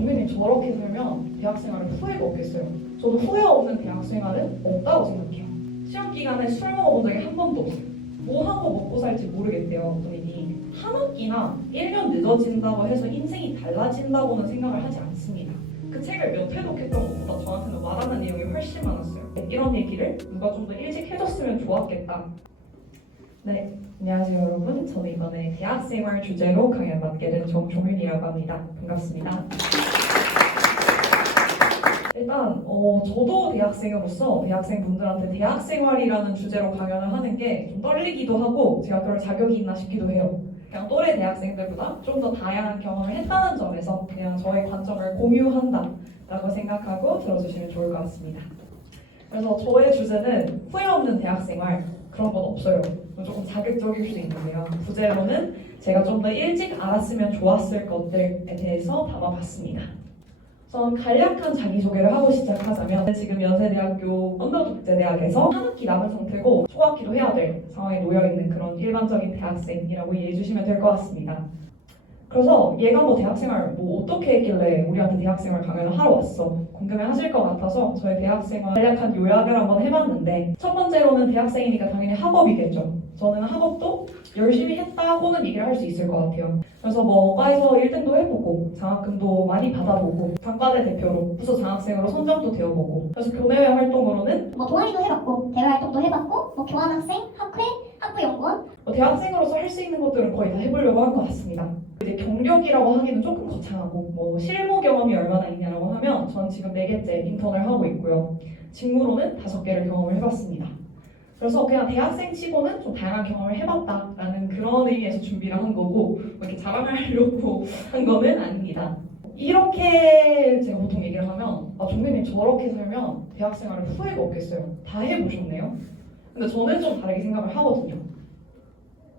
정민이 저렇게 살면 대학생활은 후회가 없겠어요. 저도 후회 없는 대학생활은 없다고 생각해요. 시험 기간에 술 먹어본 적이 한 번도 없어요. 뭐 하고 먹고 살지 모르겠대요, 본인이. 한 학기나 1년 늦어진다고 해서 인생이 달라진다고는 생각을 하지 않습니다. 그 책을 몇 회 독했던 것보다 저한테는 와닿는 내용이 훨씬 많았어요. 이런 얘기를 누가 좀 더 일찍 해줬으면 좋았겠다. 네, 안녕하세요 여러분. 저는 이번에 대학생활 주제로 강연 맡게 된 정종윤이라고 합니다. 반갑습니다. 일단 저도 대학생으로서 대학생분들한테 대학생활이라는 주제로 강연을 하는 게 좀 떨리기도 하고 제가 그럴 자격이 있나 싶기도 해요. 그냥 또래 대학생들보다 좀 더 다양한 경험을 했다는 점에서 그냥 저의 관점을 공유한다라고 생각하고 들어주시면 좋을 것 같습니다. 그래서 저의 주제는 후회 없는 대학생활, 그런 건 없어요. 조금 자극적일 수 있는데요. 부제로는 제가 좀 더 일찍 알았으면 좋았을 것들에 대해서 담아봤습니다. 우선 간략한 자기소개를 하고 시작하자면 지금 연세대학교 언더국제대학에서 한 학기 남은 상태고 초학기도 해야 될 상황에 놓여있는 그런 일반적인 대학생이라고 이해해 주시면 될 것 같습니다. 그래서 얘가 뭐 대학생활 뭐 어떻게 했길래 우리한테 대학생활 강연을 하러 왔어? 궁금해하실 것 같아서 저의 대학생활 간략한 요약을 한번 해봤는데 첫 번째로는 대학생이니까 당연히 학업이겠죠. 저는 학업도 열심히 했다고는 얘기를 할 수 있을 것 같아요. 그래서 뭐 과에서 1등도 해보고 장학금도 많이 받아보고 단과대 대표로 부서 장학생으로 선정도 되어보고 그래서 교내외 활동으로는 뭐 동아리도 해봤고 대외 활동도 해봤고 뭐 교환학생, 학회, 학부연구원 대학생으로서 할 수 있는 것들은 거의 다 해보려고 한 것 같습니다. 이제 경력이라고 하기는 조금 거창하고 뭐 실무 경험이 얼마나 있냐라고 하면 전 지금 4개째 인턴을 하고 있고요. 직무로는 5개를 경험을 해봤습니다. 그래서 그냥 대학생 치고는 좀 다양한 경험을 해봤다라는 그런 의미에서 준비를 한 거고 뭐 이렇게 자랑하려고 한 거는 아닙니다. 이렇게 제가 보통 얘기를 하면 종민님 저렇게 살면 대학생활은 후회가 없겠어요. 다 해보셨네요. 근데 저는 좀 다르게 생각을 하거든요.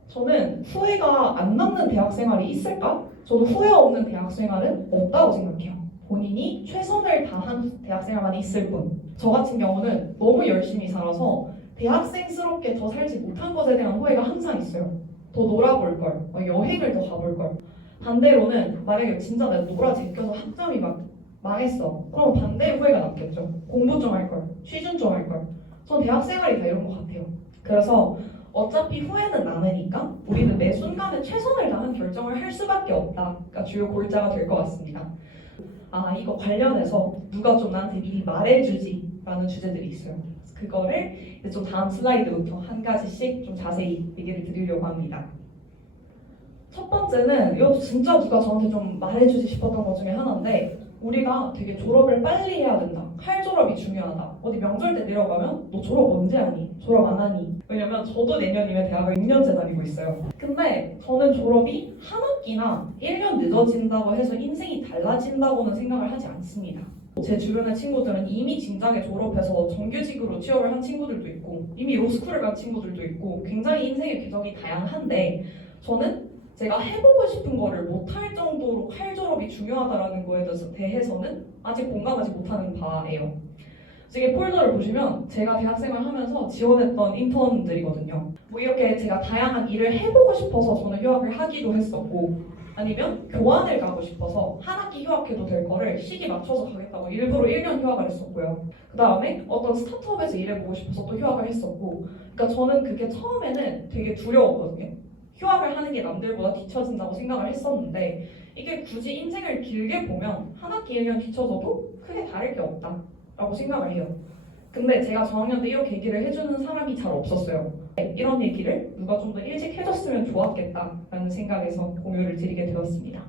저는 후회가 안 남는 대학생활이 있을까? 저도 후회 없는 대학생활은 없다고 생각해요. 본인이 최선을 다한 대학생활만 있을 뿐. 저 같은 경우는 너무 열심히 살아서 대학생스럽게 더 살지 못한 것에 대한 후회가 항상 있어요. 더 놀아볼 걸, 여행을 더 가볼 걸. 반대로는 만약에 진짜 내가 놀아 제껴서 학점이 막 망했어. 그럼 반대의 후회가 남겠죠. 공부 좀 할 걸, 취준 좀 할 걸. 전 대학생활이 다 이런 것 같아요. 그래서 어차피 후회는 남으니까 우리는 매 순간에 최선을 다한 결정을 할 수밖에 없다가 주요 골자가 될 것 같습니다. 이거 관련해서 누가 좀 나한테 미리 말해주지 라는 주제들이 있어요. 그거를 이제 좀 다음 슬라이드부터 한 가지씩 좀 자세히 얘기를 드리려고 합니다. 첫 번째는 이것도 진짜 누가 저한테 좀 말해주지 싶었던 것 중에 하나인데 우리가 되게 졸업을 빨리 해야 된다. 칼 졸업이 중요하다. 어디 명절 때 내려가면 너 졸업 언제 하니? 졸업 안 하니? 왜냐면 저도 내년이면 대학을 6년째 다니고 있어요. 근데 저는 졸업이 한 학기나 1년 늦어진다고 해서 인생이 달라진다고는 생각을 하지 않습니다. 제 주변의 친구들은 이미 진작에 졸업해서 정규직으로 취업을 한 친구들도 있고 이미 로스쿨을 간 친구들도 있고 굉장히 인생의 궤적이 다양한데 저는 제가 해보고 싶은 거를 못할 정도로 칼 졸업이 중요하다는 거에 대해서는 아직 공감하지 못하는 바예요. 이게 폴더를 보시면 제가 대학생활 하면서 지원했던 인턴들이거든요. 뭐 이렇게 제가 다양한 일을 해보고 싶어서 저는 휴학을 하기도 했었고 아니면 교환을 가고 싶어서 한 학기 휴학해도 될 거를 시기 맞춰서 가겠다고 일부러 1년 휴학을 했었고요. 그 다음에 어떤 스타트업에서 일해보고 싶어서 또 휴학을 했었고 그러니까 저는 그게 처음에는 되게 두려웠거든요. 휴학을 하는 게 남들보다 뒤처진다고 생각을 했었는데 이게 굳이 인생을 길게 보면 한 학기 1년 뒤처져도 크게 다를 게 없다라고 생각을 해요. 근데 제가 저학년 때 이렇게 얘기를 해주는 사람이 잘 없었어요. 이런 얘기를 누가 좀 더 일찍 해줬으면 좋았겠다라는 생각에서 공유를 드리게 되었습니다.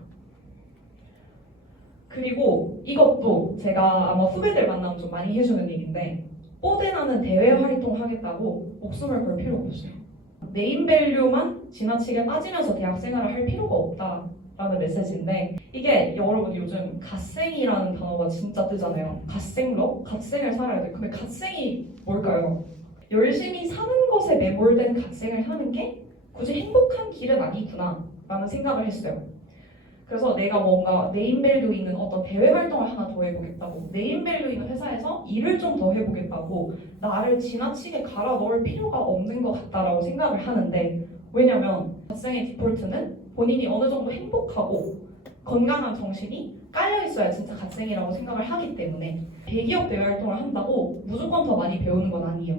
그리고 이것도 제가 아마 후배들 만나면 좀 많이 해주는 얘기인데 뽀대 나는 대외 활동하겠다고 목숨을 걸 필요가 없어요. 네임밸류만 지나치게 따지면서 대학 생활을 할 필요가 없다라는 메시지인데 이게 여러분 요즘 갓생이라는 단어가 진짜 뜨잖아요. 갓생러? 갓생을 살아야 돼. 근데 갓생이 뭘까요? 열심히 사는 것에 매몰된 갓생을 하는 게 굳이 행복한 길은 아니구나 라는 생각을 했어요. 그래서 내가 뭔가 네임밸류 있는 어떤 대외 활동을 하나 더 해보겠다고 네임밸류 있는 회사에서 일을 좀 더 해보겠다고 나를 지나치게 갈아 넣을 필요가 없는 것 같다라고 생각을 하는데 왜냐면 갓생의 디폴트는 본인이 어느 정도 행복하고 건강한 정신이 깔려있어야 진짜 대학생이라고 생각을 하기 때문에 대기업 대외 활동을 한다고 무조건 더 많이 배우는 건 아니에요.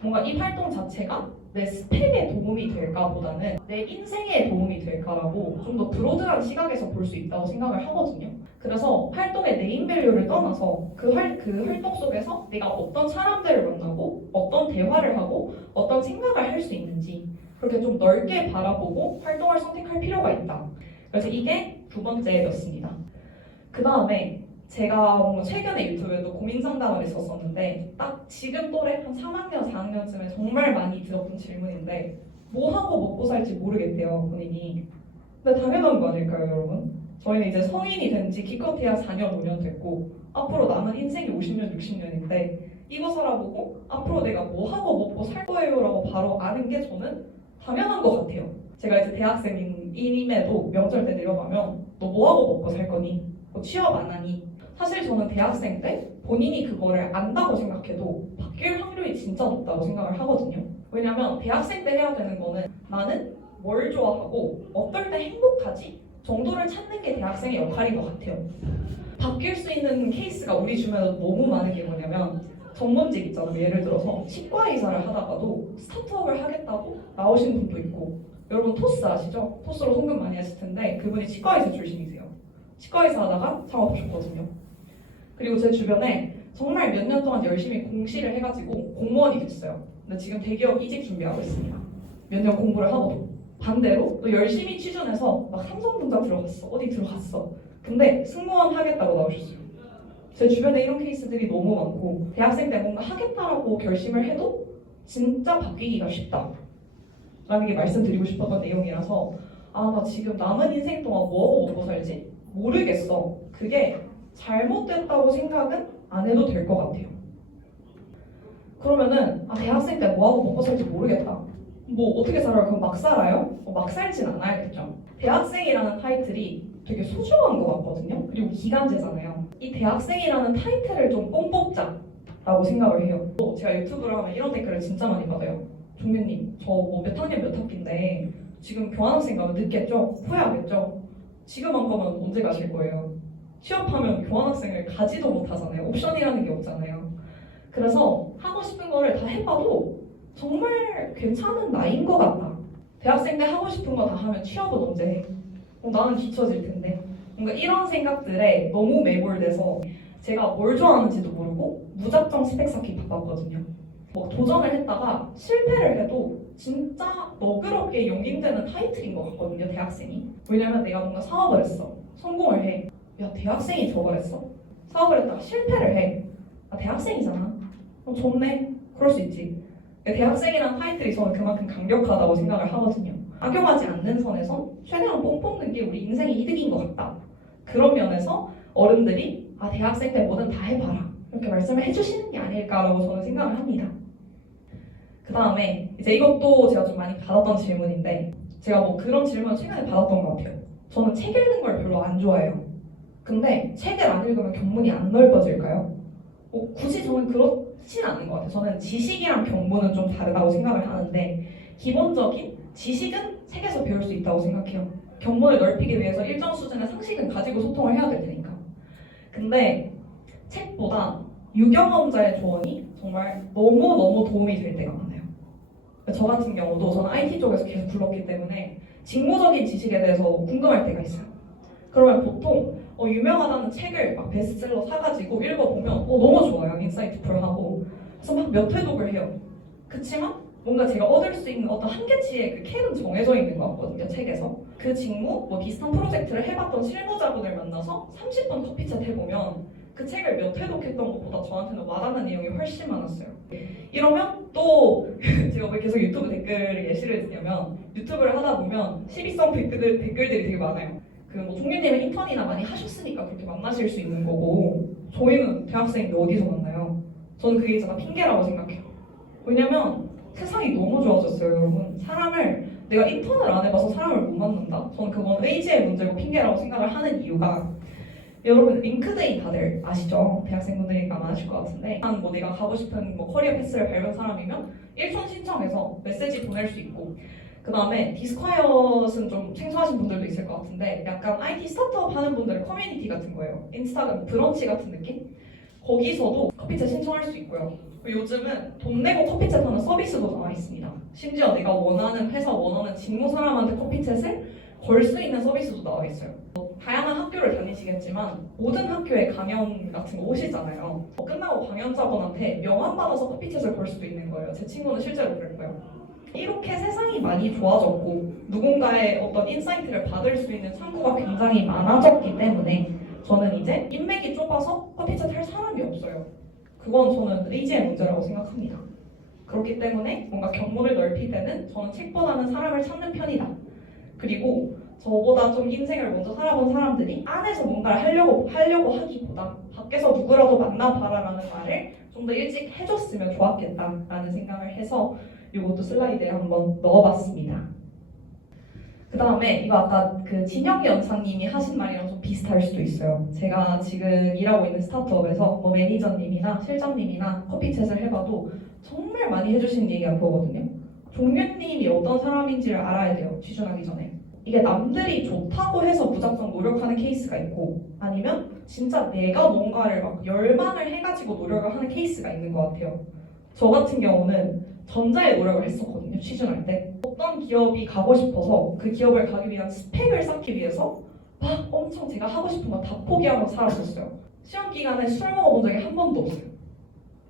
뭔가 이 활동 자체가 내 스펙에 도움이 될까 보다는 내 인생에 도움이 될까라고 좀 더 브로드한 시각에서 볼 수 있다고 생각을 하거든요. 그래서 활동의 네임밸류를 떠나서 그 활동 속에서 내가 어떤 사람들을 만나고 어떤 대화를 하고 어떤 생각을 할 수 있는지 그렇게 좀 넓게 바라보고 활동을 선택할 필요가 있다. 그래서 이게 두 번째였습니다. 그 다음에 제가 뭔가 최근에 유튜브에도 고민 상담을 했었었는데 딱 지금 또래 한 3학년, 4학년쯤에 정말 많이 들었던 질문인데 뭐 하고 먹고 살지 모르겠대요, 본인이. 근데 당연한 거 아닐까요, 여러분? 저희는 이제 성인이 된 지 기껏해야 4년, 5년 됐고 앞으로 남은 인생이 50년, 60년인데 이거 살아보고 앞으로 내가 뭐 하고 먹고 살 거예요 라고 바로 아는 게 저는 당연한 것 같아요. 제가 이제 대학생임에도 명절 때 내려가면 너 뭐 하고 먹고 살 거니? 뭐 취업 안 하니? 사실 저는 대학생 때 본인이 그거를 안다고 생각해도 바뀔 확률이 진짜 높다고 생각을 하거든요. 왜냐면 대학생 때 해야 되는 거는 나는 뭘 좋아하고 어떨 때 행복하지? 정도를 찾는 게 대학생의 역할인 것 같아요. 바뀔 수 있는 케이스가 우리 주변에 너무 많은 게 뭐냐면 전문직 있잖아요. 예를 들어서 치과 의사를 하다가도 스타트업을 하겠다고 나오신 분도 있고 여러분 토스 아시죠? 토스로 송금 많이 하실 텐데 그분이 치과 의사 출신이세요. 치과 의사 하다가 창업하셨거든요. 그리고 제 주변에 정말 몇 년 동안 열심히 공시를 해가지고 공무원이 됐어요. 근데 지금 대기업 이직 준비하고 있습니다. 몇 년 공부를 하고도 반대로 또 열심히 취준해서 막 삼성전자 들어갔어. 어디 들어갔어. 근데 승무원 하겠다고 나오셨어요. 제 주변에 이런 케이스들이 너무 많고 대학생 때 뭔가 하겠다라고 결심을 해도 진짜 바뀌기가 쉽다 라는 게 말씀드리고 싶었던 내용이라서 아, 나 지금 남은 인생 동안 뭐 하고 먹고 살지? 모르겠어. 그게 잘못됐다고 생각은 안 해도 될 것 같아요. 그러면은 아, 대학생 때 뭐 하고 먹고 살지 모르겠다. 뭐 어떻게 살아요? 그럼 막 살아요? 막 살진 않아야겠죠. 대학생이라는 타이틀이 되게 소중한 것 같거든요. 그리고 기간제잖아요. 이 대학생이라는 타이틀을 좀 뽕 뽑자라고 생각을 해요. 제가 유튜브를 하면 이런 댓글을 진짜 많이 받아요. 종윤님, 저 뭐 몇 학년 몇 학기인데 지금 교환학생 가면 늦겠죠? 후회하겠죠? 지금 한 거면 언제 가실 거예요? 취업하면 교환학생을 가지도 못하잖아요. 옵션이라는 게 없잖아요. 그래서 하고 싶은 거를 다 해봐도 정말 괜찮은 나이인 것 같다. 대학생 때 하고 싶은 거 다 하면 취업은 언제 해? 나는 뒤처질 텐데. 뭔가 이런 생각들에 너무 매몰돼서 제가 뭘 좋아하는지도 모르고 무작정 스펙 쌓기 바빴거든요. 뭐 도전을 했다가 실패를 해도 진짜 너그럽게 용인되는 타이틀인 것 같거든요, 대학생이. 왜냐면 내가 뭔가 사업을 했어. 성공을 해. 야, 대학생이 저걸 했어? 사업을 했다가 실패를 해. 아, 대학생이잖아. 좋네. 그럴 수 있지. 대학생이라는 타이틀이 저는 그만큼 강력하다고 생각을 하거든요. 악용하지 않는 선에서 최대한 뽕 뽑는 게 우리 인생의 이득인 것 같다. 그런 면에서 어른들이 아, 대학생 때 뭐든 다 해봐라. 이렇게 말씀을 해주시는 게 아닐까라고 저는 생각을 합니다. 그 다음에 이제 이것도 제가 좀 많이 받았던 질문인데 제가 뭐 그런 질문을 최근에 받았던 것 같아요. 저는 책 읽는 걸 별로 안 좋아해요. 근데 책을 안 읽으면 견문이 안 넓어질까요? 굳이 저는 그렇진 않은 것 같아요. 저는 지식이랑 견문은 좀 다르다고 생각을 하는데 기본적인 지식은 책에서 배울 수 있다고 생각해요. 견문을 넓히기 위해서 일정 수준의 상식은 가지고 소통을 해야 될 테니까. 근데 책보다 유경험자의 조언이 정말 너무너무 도움이 될 때가 많아요. 저 같은 경우도 저는 IT 쪽에서 계속 굴렀기 때문에 직무적인 지식에 대해서 궁금할 때가 있어요. 그러면 보통 유명하다는 책을 막 베스트셀러 사가지고 읽어보면 너무 좋아요. 인사이트풀하고. 그래서 막 몇 회독을 해요. 그치만 뭔가 제가 얻을 수 있는 어떤 한계치의 그 캡은 정해져 있는 것 같거든요. 책에서. 그 직무, 뭐 비슷한 프로젝트를 해봤던 실무자분을 만나서 30분 커피챗 해보면 그 책을 몇 회독했던 것보다 저한테는 와닿는 내용이 훨씬 많았어요. 이러면 또 제가 왜 계속 유튜브 댓글을 예시를 드냐면 유튜브를 하다 보면 시비성 댓글들이 되게 많아요. 뭐 종윤님은 인턴이나 많이 하셨으니까 그렇게 만나실 수 있는 거고 저희는 대학생인데 어디서 만나요? 저는 그게 제가 핑계라고 생각해요. 왜냐면 세상이 너무 좋아졌어요, 여러분. 사람을 내가 인턴을 안 해봐서 사람을 못 만난다? 저는 그건 의지의 문제고 핑계라고 생각을 하는 이유가 여러분 링크드인 다들 아시죠? 대학생분들이 아마 아실 것 같은데 뭐 내가 가고 싶은 뭐 커리어 패스를 밟은 사람이면 1촌 신청해서 메시지 보낼 수 있고 그 다음에 디스콰이엇은 좀 생소하신 분들도 있을 것 같은데 약간 IT 스타트업 하는 분들의 커뮤니티 같은 거예요. 인스타그램 브런치 같은 느낌? 거기서도 커피챗 신청할 수 있고요. 그리고 요즘은 돈 내고 커피챗 하는 서비스도 나와 있습니다. 심지어 내가 원하는 회사 원하는 직무 사람한테 커피챗을 걸 수 있는 서비스도 나와 있어요. 다양한 학교를 다니시겠지만 모든 학교에 강연 같은 거 오시잖아요. 끝나고 강연자분한테 명함 받아서 커피챗을 걸 수도 있는 거예요. 제 친구는 실제로 그랬고요. 이렇게 세상이 많이 좋아졌고 누군가의 어떤 인사이트를 받을 수 있는 창구가 굉장히 많아졌기 때문에 저는 이제 인맥이 좁아서 커피챗 할 사람이 없어요. 그건 저는 의지의 문제라고 생각합니다. 그렇기 때문에 뭔가 경로를 넓힐 때는 저는 책보다는 사람을 찾는 편이다. 그리고 저보다 좀 인생을 먼저 살아본 사람들이 안에서 뭔가를 하려고 하기보다 밖에서 누구라도 만나봐라라는 말을 좀 더 일찍 해줬으면 좋았겠다라는 생각을 해서 이것도 슬라이드에 한번 넣어봤습니다. 그 다음에 이거 아까 그 진영 연사님이 하신 말이랑 좀 비슷할 수도 있어요. 제가 지금 일하고 있는 스타트업에서 뭐 매니저님이나 실장님이나 커피챗을 해봐도 정말 많이 해주시는 얘기가 그거거든요. 종균님이 어떤 사람인지를 알아야 돼요. 취준하기 전에. 이게 남들이 좋다고 해서 무작정 노력하는 케이스가 있고 아니면 진짜 내가 뭔가를 막 열망을 해가지고 노력을 하는 케이스가 있는 것 같아요. 저 같은 경우는 전자의 노력을 했었거든요. 취준할 때. 어떤 기업이 가고 싶어서 그 기업을 가기 위한 스펙을 쌓기 위해서 막 엄청 제가 하고 싶은 거 다 포기하고 살았었어요. 시험 기간에 술 먹어본 적이 한 번도 없어요.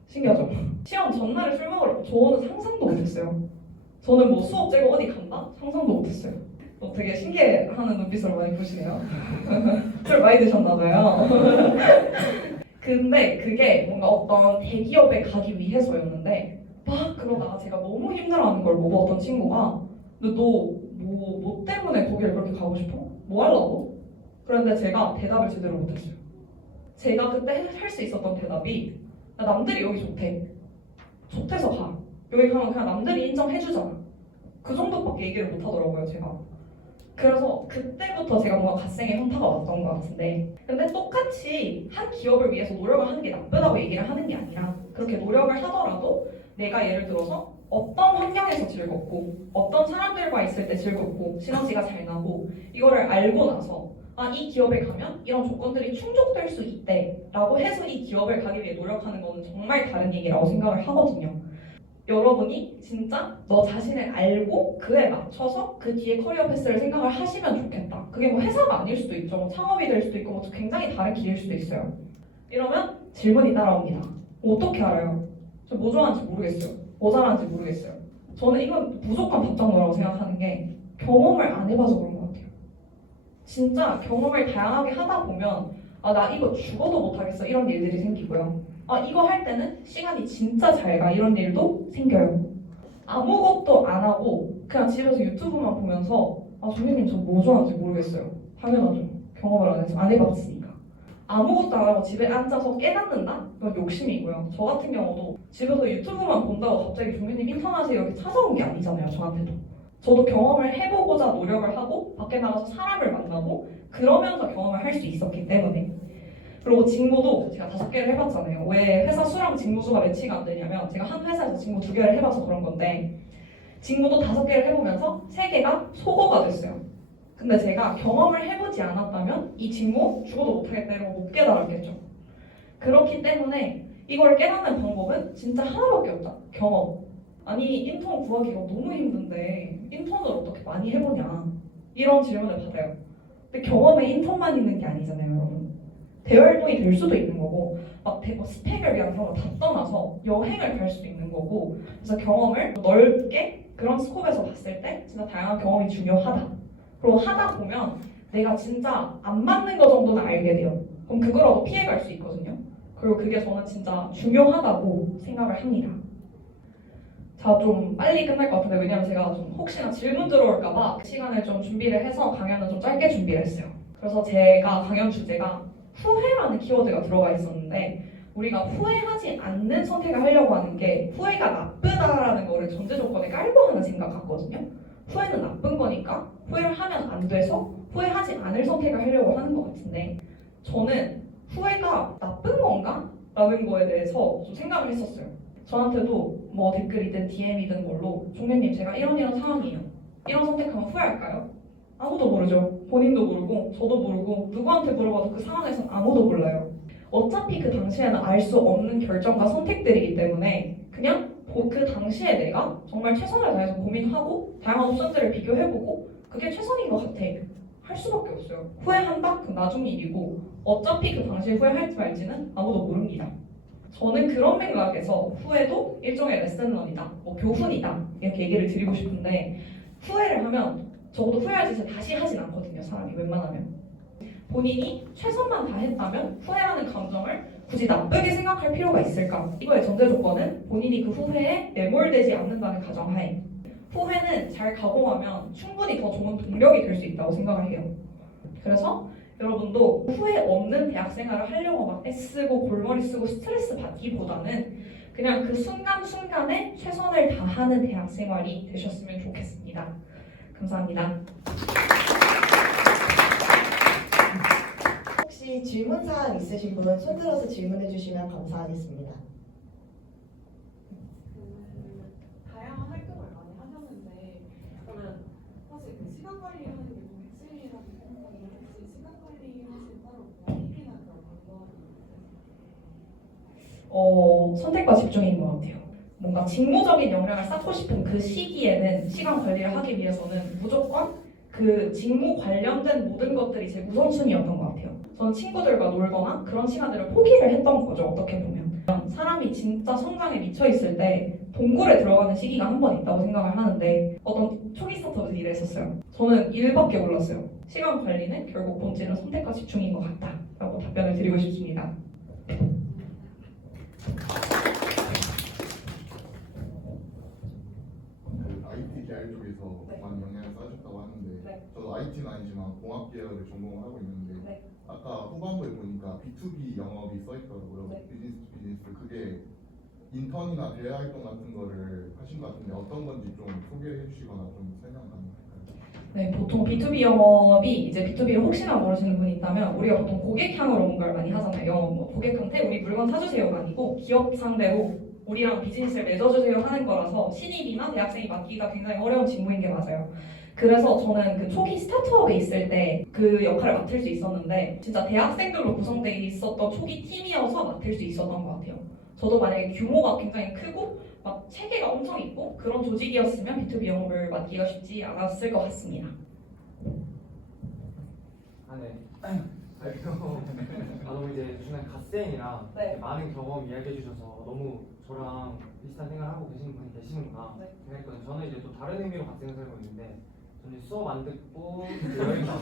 신기하죠? 시험 전날에 술 먹으러 저는 상상도 못했어요. 저는 뭐 수업 째고 어디 간다? 상상도 못했어요. 되게 신기해하는 눈빛으로 많이 보시네요. 술 많이 드셨나봐요. 근데 그게 뭔가 어떤 대기업에 가기 위해서였는데 막 그러다가 제가 너무 힘들어하는 걸 보고 어떤 친구가 근데 너 뭐 때문에 거기를 그렇게 가고 싶어? 뭐 하려고? 그런데 제가 대답을 제대로 못했어요. 제가 그때 할 수 있었던 대답이 남들이 여기 좋대. 좋대서 가. 여기 가면 그냥 남들이 인정해주잖아. 그 정도밖에 얘기를 못하더라고요, 제가. 그래서 그때부터 제가 뭔가 갓생의 현타가 왔던 것 같은데 근데 똑같이 한 기업을 위해서 노력을 하는 게 나쁘다고 얘기를 하는 게 아니라 그렇게 노력을 하더라도 내가 예를 들어서 어떤 환경에서 즐겁고 어떤 사람들과 있을 때 즐겁고 시너지가 잘 나고 이거를 알고 나서 이 기업에 가면 이런 조건들이 충족될 수 있대 라고 해서 이 기업을 가기 위해 노력하는 거는 정말 다른 얘기라고 생각을 하거든요. 여러분이 진짜 너 자신을 알고 그에 맞춰서 그 뒤에 커리어 패스를 생각을 하시면 좋겠다. 그게 뭐 회사가 아닐 수도 있죠. 뭐 창업이 될 수도 있고 뭐 굉장히 다른 길일 수도 있어요. 이러면 질문이 따라옵니다. 어떻게 알아요? 저 뭐 좋아하는지 모르겠어요. 뭐 잘하는지 모르겠어요. 저는 이건 무조건 답정너라고 생각하는 게 경험을 안 해봐서 그런 것 같아요. 진짜 경험을 다양하게 하다 보면 나 이거 죽어도 못하겠어 이런 일들이 생기고요. 이거 할 때는 시간이 진짜 잘 가 이런 일도 생겨요. 아무것도 안 하고 그냥 집에서 유튜브만 보면서 선생님 저 뭐 좋아하는지 모르겠어요. 당연하죠. 경험을 안 해봤으니까. 아무것도 안 하고 집에 앉아서 깨닫는다? 이건 욕심이고요. 저 같은 경우도 집에서 유튜브만 본다고 갑자기 종현님 인턴하세요 이렇게 찾아온 게 아니잖아요. 저한테도. 저도 경험을 해보고자 노력을 하고 밖에 나가서 사람을 만나고 그러면서 경험을 할 수 있었기 때문에 그리고 직무도 제가 5개를 해봤잖아요. 왜 회사 수랑 직무 수가 매치가 안 되냐면 제가 한 회사에서 직무 2개를 해봐서 그런 건데 직무도 5개를 해보면서 3개가 소거가 됐어요. 근데 제가 경험을 해보지 않았다면 이 직무 죽어도 못하겠다 이러고 못 깨달았겠죠. 그렇기 때문에 이걸 깨닫는 방법은 진짜 하나밖에 없다. 경험. 아니 인턴 구하기가 너무 힘든데 인턴을 어떻게 많이 해보냐 이런 질문을 받아요. 근데 경험에 인턴만 있는 게 아니잖아요, 여러분. 대활동이 될 수도 있는 거고 막 스펙을 위한 그런 거 다 떠나서 여행을 갈 수도 있는 거고 그래서 경험을 넓게 그런 스콥에서 봤을 때 진짜 다양한 경험이 중요하다. 그리고 하다 보면 내가 진짜 안 맞는 거 정도는 알게 돼요. 그럼 그거라도 피해갈 수 있거든요. 그리고 그게 저는 진짜 중요하다고 생각을 합니다. 자, 좀 빨리 끝날 것 같은데 왜냐면 제가 좀 혹시나 질문 들어올까봐 시간을 좀 준비를 해서 강연은 좀 짧게 준비를 했어요. 그래서 제가 강연 주제가 후회라는 키워드가 들어가 있었는데 우리가 후회하지 않는 선택을 하려고 하는 게 후회가 나쁘다라는 거를 전제 조건에 깔고 하는 생각 같거든요. 후회는 나쁜 거니까 후회를 하면 안 돼서 후회하지 않을 선택을 하려고 하는 것 같은데 저는 후회가 나쁜 건가? 라는 거에 대해서 좀 생각을 했었어요. 저한테도 뭐 댓글이든 DM이든 뭘로 종현님 제가 이런 상황이에요. 이런 선택하면 후회할까요? 아무도 모르죠. 본인도 모르고 저도 모르고 누구한테 물어봐도 그 상황에선 아무도 몰라요. 어차피 그 당시에는 알 수 없는 결정과 선택들이기 때문에 그냥 그 당시에 내가 정말 최선을 다해서 고민하고 다양한 옵션들을 비교해보고 그게 최선인 것 같아. 할 수밖에 없어요. 후회한다? 그럼 나중 일이고 어차피 그 당시에 후회할지 말지는 아무도 모릅니다. 저는 그런 맥락에서 후회도 일종의 레슨런이다, 뭐 교훈이다 이렇게 얘기를 드리고 싶은데 후회를 하면 적어도 후회할 짓을 다시 하진 않거든요. 사람이 웬만하면 본인이 최선만 다했다면 후회하는 감정을 굳이 나쁘게 생각할 필요가 있을까? 이거의 전제 조건은 본인이 그 후회에 매몰되지 않는다는 가정하에 후회는 잘 각오하면 충분히 더 좋은 동력이 될 수 있다고 생각을 해요. 그래서 여러분도 후회 없는 대학 생활을 하려고 막 애쓰고 골머리 쓰고 스트레스 받기보다는 그냥 그 순간순간에 최선을 다하는 대학 생활이 되셨으면 좋겠습니다. 감사합니다. 혹시 질문사항 있으신 분은 손들어서 질문해 주시면 감사하겠습니다. 다양한 활동을 많이 하셨는데 저는 사실 그 시간 관리하는 게 좀 핵심이라고 생각하는데 혹시 시간 관리하실 따로 그냥 팁이나 그런 방법이 있으세요? 선택과 집중인 것 같아요. 뭔가 직무적인 역량을 쌓고 싶은 그 시기에는 시간 관리를 하기 위해서는 무조건 그 직무 관련된 모든 것들이 제 우선순위였던 것 같아요. 저는 친구들과 놀거나 그런 시간들을 포기를 했던 거죠. 어떻게 보면. 사람이 진짜 성장에 미쳐있을 때 동굴에 들어가는 시기가 한 번 있다고 생각을 하는데 어떤 초기 스타트업에서 일했었어요. 저는 일밖에 몰랐어요. 시간 관리는 결국 본질은 선택과 집중인 것 같다 라고 답변을 드리고 싶습니다. IT 계열 쪽에서 네. 많이 영향을 써줬다고 하는데 네. 저도 IT는 아니지만 공학 계열을 전공을 하고 있는데 네. 아까 후반부에 보니까 B2B 영업이 써있더라고요. 네. 비즈니스 투 비즈니스. 그게 인턴이나 대외 활동 같은 거를 하신 것 같은데 어떤 건지 좀 소개를 해주시거나 좀 설명 가능할까요? 네, 보통 B2B 영업이 이제 B2B를 혹시나 모르시는 분이 있다면 우리가 보통 고객향으로 뭔가를 많이 하잖아요. 뭐 고객한테 우리 물건 사주세요가 아니고 기업 상대로 우리랑 비즈니스를 맺어주세요 하는 거라서 신입이나 대학생이 맡기기가 굉장히 어려운 직무인 게 맞아요. 그래서 저는 그 초기 스타트업에 있을 때 그 역할을 맡을 수 있었는데 진짜 대학생들로 구성되어 있었던 초기 팀이어서 맡을 수 있었던 것 같아요. 저도 만약에 규모가 굉장히 크고 막 체계가 엄청 있고 그런 조직이었으면 B2B 영업을 맡기가 쉽지 않았을 것 같습니다. 네. 너무 이제 중간 갓생이랑 네. 많은 경험 이야기해 주셔서 너무 저랑 비슷한 생각을 하고 계시는 분이 계시는구나 네. 생각했거든요. 저는 이제 또 다른 의미로 갓생을 살고 있는데 저는 수업 안 듣고 여행 가고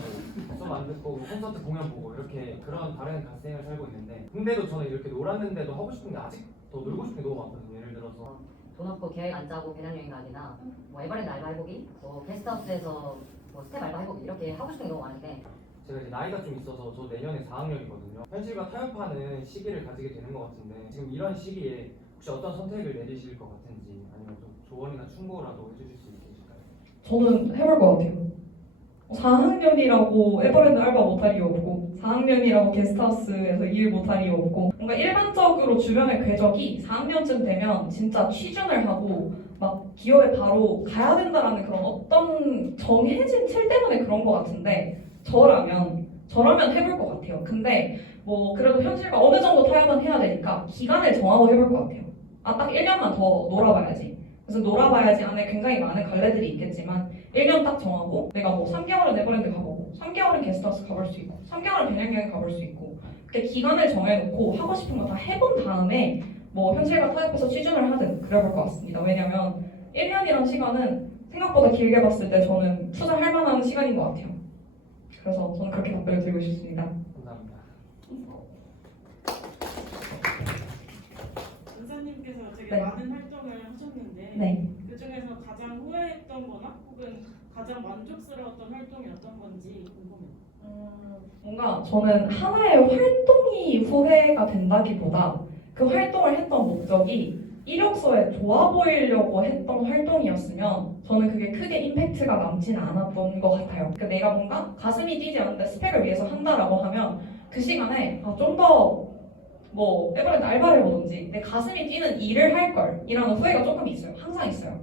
수업 안 듣고 뭐 콘서트 공연 보고 이렇게 그런 다른 갓생을 살고 있는데 근데도 저는 이렇게 놀았는데도 하고 싶은 게 아직 더 놀고 싶은 게 너무 많거든요. 예를 들어서 돈 없고 계획 안 짜고 배낭여행 가기나 뭐 에버랜드 알바 해보기, 뭐 게스트하우스에서 뭐 스텝 알바 해보기 이렇게 하고 싶은 게 너무 많은데 제가 이제 나이가 좀 있어서 저 내년에 4학년이거든요. 현실과 타협하는 시기를 가지게 되는 것 같은데 지금 이런 시기에 혹시 어떤 선택을 내리실 것 같은지 아니면 좀 조언이나 충고라도 해주실 수 있으실까요? 저는 해볼 것 같아요. 4학년이라고 에버랜드 알바 못할 이유 없고 4학년이라고 게스트하우스에서 일 못할 이유 없고 뭔가 일반적으로 주변의 궤적이 4학년쯤 되면 진짜 취준을 하고 막 기업에 바로 가야 된다라는 그런 어떤 정해진 틀 때문에 그런 것 같은데 저라면 해볼 것 같아요. 근데 뭐 그래도 현실과 어느 정도 타협은 해야 되니까 기간을 정하고 해볼 것 같아요. 딱 1년만 더 놀아봐야지. 그래서 놀아봐야지 안에 굉장히 많은 갈래들이 있겠지만 1년 딱 정하고 내가 뭐 3개월은 에버랜드 가보고 3개월은 게스트하우스 가볼 수 있고 3개월은 배낭여행 가볼 수 있고 그렇게 기간을 정해놓고 하고 싶은 거 다 해본 다음에 뭐 현실과 타협해서 취준을 하든 그래볼 것 같습니다. 왜냐면 1년이라는 시간은 생각보다 길게 봤을 때 저는 투자할 만한 시간인 것 같아요. 그래서 저는 그렇게 답변을 드리고 싶습니다. 감사합니다. 은사님께서 되게 네. 많은 활동을 하셨는데 네. 그 중에서 가장 후회했던 거나 혹은 가장 만족스러웠던 활동이 어떤 건지 궁금해요. 뭔가 저는 하나의 활동이 후회가 된다기보다 그 활동을 했던 목적이 이력서에 좋아 보이려고 했던 활동이었으면 저는 그게 크게 임팩트가 남지는 않았던 것 같아요. 그러니까 내가 뭔가 가슴이 뛰지 않는데 스펙을 위해서 한다라고 하면 그 시간에 좀 더 뭐 에버랜드 알바를 해보든지 내 가슴이 뛰는 일을 할 걸 이라는 후회가 조금 있어요. 항상 있어요.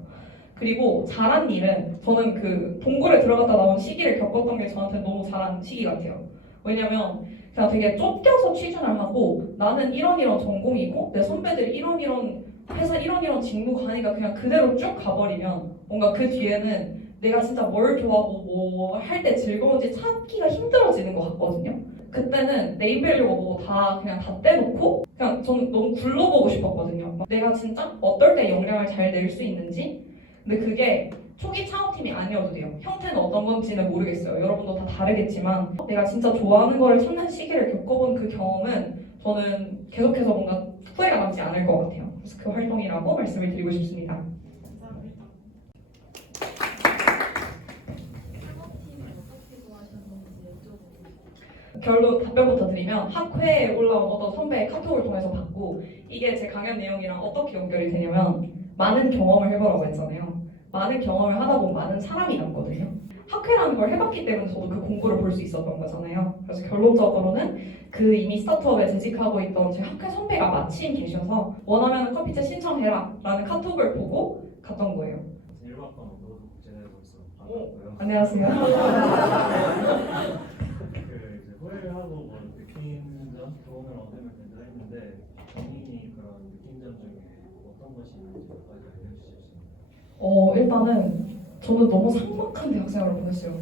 그리고 잘한 일은 저는 그 동굴에 들어갔다 나온 시기를 겪었던 게 저한테 너무 잘한 시기 같아요. 왜냐면 그냥 되게 쫓겨서 취준을 하고 나는 이런 전공이고 내 선배들이 이런 회사 이런 직무 가니까 그냥 그대로 쭉 가버리면 뭔가 그 뒤에는 내가 진짜 뭘 좋아하고 뭐 할 때 즐거운지 찾기가 힘들어지는 것 같거든요. 그때는 네임밸류가 뭐 그냥 다 떼놓고 그냥 저는 너무 굴러보고 싶었거든요. 내가 진짜 어떨 때 역량을 잘 낼 수 있는지. 근데 그게 초기 창업팀이 아니어도 돼요. 형태는 어떤 건지는 모르겠어요. 여러분도 다 다르겠지만 내가 진짜 좋아하는 거를 찾는 시기를 겪어본 그 경험은 저는 계속해서 뭔가 후회가 남지 않을 것 같아요. 그래서 그 활동이라고 말씀을 드리고 싶습니다. 감사합니다. 창업팀을 어떻게 구하시는 건지 여쭤보고 결론 답변부터 드리면 학회에 올라온 어떤 선배의 카톡을 통해서 받고 이게 제 강연 내용이랑 어떻게 연결이 되냐면 많은 경험을 해보라고 했잖아요. 많은 경험을 하다 보면 많은 사람이 남거든요. 학회라는 걸 해봤기 때문에 저도 그 공부를 볼 수 있었던 거잖아요. 그래서 결론적으로는 그 이미 스타트업에 재직하고 있던 제 학회 선배가 마침 계셔서 원하면 커피챗 신청해라 라는 카톡을 보고 갔던 거예요. 1학번 노동국제대회에서 반갑고요. 안녕하세요. 그 이제 후회를 하고 뭐 느낀 점, 도움을 얻으면 된다 했는데 본인이 그런 느낀 점 중에 어떤 것이 있는지 몇 가지 알려주실 수 있나요? 일단은 저는 너무 삭막한 대학생활을 보냈어요.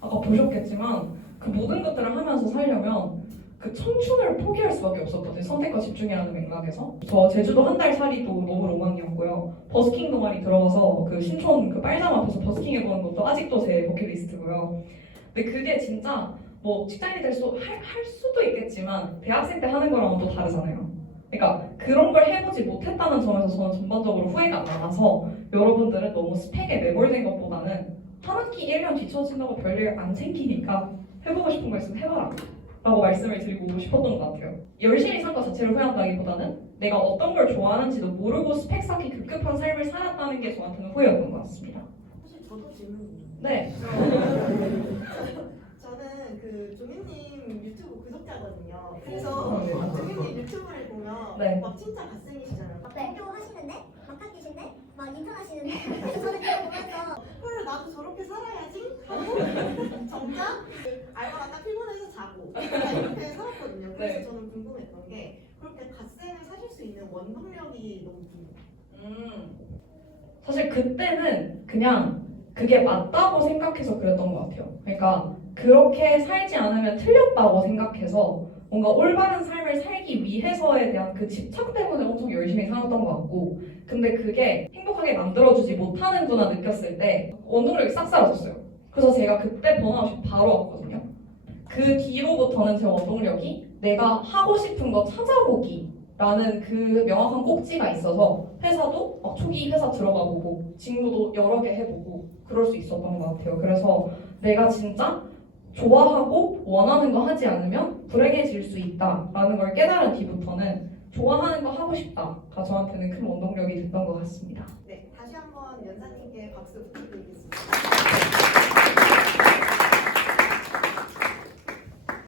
아까 보셨겠지만 그 모든 것들을 하면서 살려면 그 청춘을 포기할 수밖에 없었거든요. 선택과 집중이라는 맥락에서. 저 제주도 한 달 살이도 너무 로망이었고요. 버스킹 동아리 들어가서 그 신촌 그 빨장 앞에서 버스킹 해보는 것도 아직도 제 버킷리스트고요. 근데 그게 진짜 뭐 직장인이 할 수도 있겠지만 대학생 때 하는 거랑은 또 다르잖아요. 그러니까 그런 걸 해보지 못했다는 점에서 저는 전반적으로 후회가 많아서 여러분들은 너무 스펙에 매몰된 것보다는 한 학기 1년 뒤처진다고 별일 안 생기니까 해보고 싶은 거 있으면 해봐라 라고 말씀을 드리고 싶었던 것 같아요. 열심히 산 것 자체를 후회한다기보다는 내가 어떤 걸 좋아하는지도 모르고 스펙 쌓기 급급한 삶을 살았다는 게 저한테는 후회였던 것 같습니다. 사실 저도 질문이 있는데 네. 저는 그 조민님 유튜브 구독자거든요. 그래서 조민님 유튜브를 보면 네. 막 진짜 갓생이시잖아요. 네. 학교 하시는데 막 학기신데 막 인턴 하시는데 그래서 저는 그거 보면서 헐 나도 저렇게 살아야지 하고 정작 알바가 딱 피곤해서 자고 약간 이렇게 살았거든요. 그래서 네. 저는 궁금했던 게 그렇게 갓생을 사실 수 있는 원동력이 너무 궁금해요. 사실 그때는 그냥 그게 맞다고 생각해서 그랬던 것 같아요. 그러니까 그렇게 살지 않으면 틀렸다고 생각해서 뭔가 올바른 삶을 살기 위해서에 대한 그 집착 때문에 엄청 열심히 살았던 것 같고, 근데 그게 행복하게 만들어주지 못하는구나 느꼈을 때 원동력이 싹 사라졌어요. 그래서 제가 그때 번아웃이 바로 왔거든요. 그 뒤로부터는 제 원동력이 내가 하고 싶은 거 찾아보기 라는 그 명확한 꼭지가 있어서 회사도 막 초기 회사 들어가 보고 직무도 여러 개 해보고 그럴 수 있었던 것 같아요. 그래서 내가 진짜 좋아하고 원하는 거 하지 않으면 불행해질 수 있다라는 걸 깨달은 뒤부터는 좋아하는 거 하고 싶다가 저한테는 큰 원동력이 됐던 것 같습니다. 네, 다시 한번 연사님께 박수 부탁드리겠습니다.